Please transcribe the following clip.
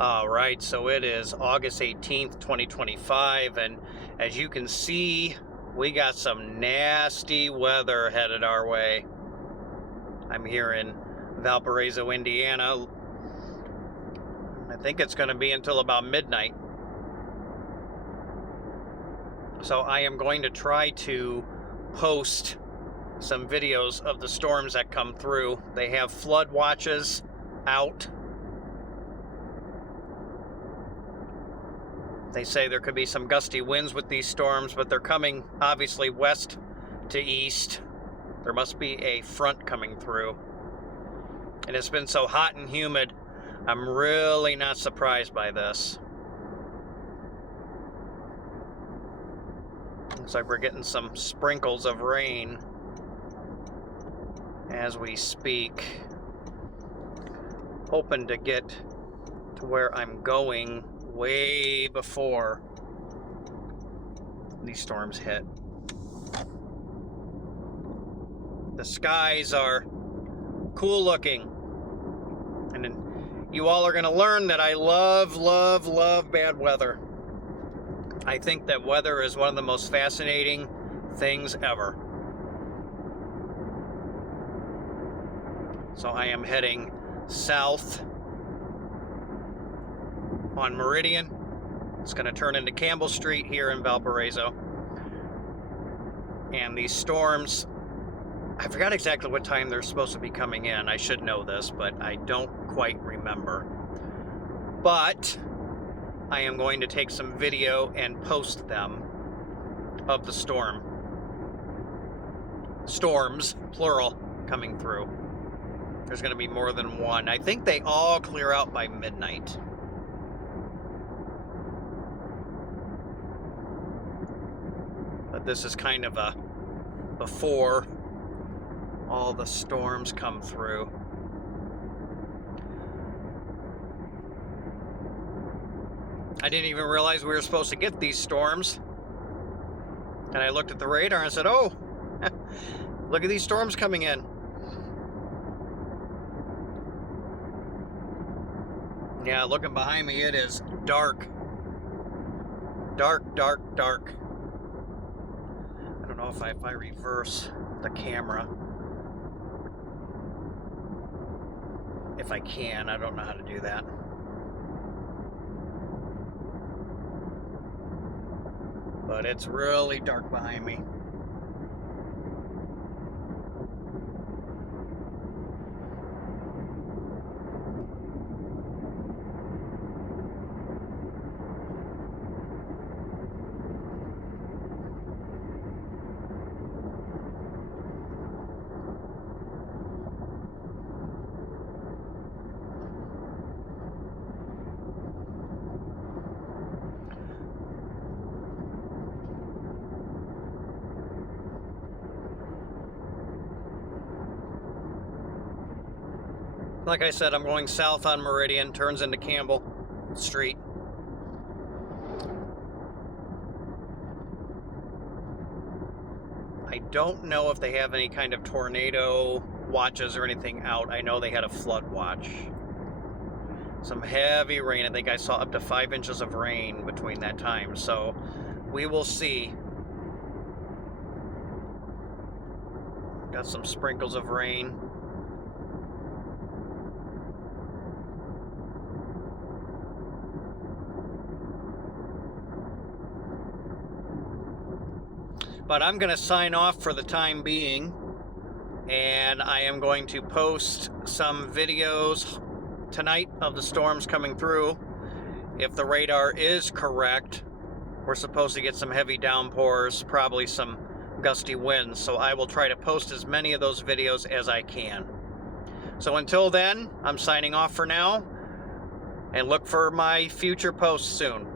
All right, so it is August 18th, 2025, and as you can see, we got some nasty weather headed our way. I'm here in Valparaiso, Indiana. I think it's going to be until about midnight. So I am going to try to post some videos of the storms that come through. They have flood watches out. They say there could be some gusty winds with these storms, but they're coming obviously west to east. There must be a front coming through. And it's been so hot and humid, I'm really not surprised by this. Looks like we're getting some sprinkles of rain as we speak. Hoping to get to where I'm going way before these storms hit. The skies are cool looking, and you all are going to learn that I love bad weather. I think that weather is one of the most fascinating things ever. So I am heading south on Meridian. It's going to turn into Campbell Street here in Valparaiso. And these storms, I forgot exactly what time they're supposed to be coming in. I should know this, but I don't quite remember. But I am going to take some video and post them of the storms, plural, coming through. There's going to be more than one. I think they all clear out by midnight. But this is kind of a before all the storms come through. I didn't even realize we were supposed to get these storms. And I looked at the radar and said, oh, look at these storms coming in. Yeah, looking behind me, it is dark. Dark. I don't know if I reverse the camera. If I can, I don't know how to do that. But it's really dark behind me. Like I said, I'm going south on Meridian, turns into Campbell Street. I don't know if they have any kind of tornado watches or anything out. I know they had a flood watch. Some heavy rain. I think I saw up to 5 inches of rain between that time. So we will see. Got some sprinkles of rain. But I'm going to sign off for the time being, and I am going to post some videos tonight of the storms coming through. If the radar is correct, we're supposed to get some heavy downpours, probably some gusty winds, so I will try to post as many of those videos as I can. So until then, I'm signing off for now, and look for my future posts soon.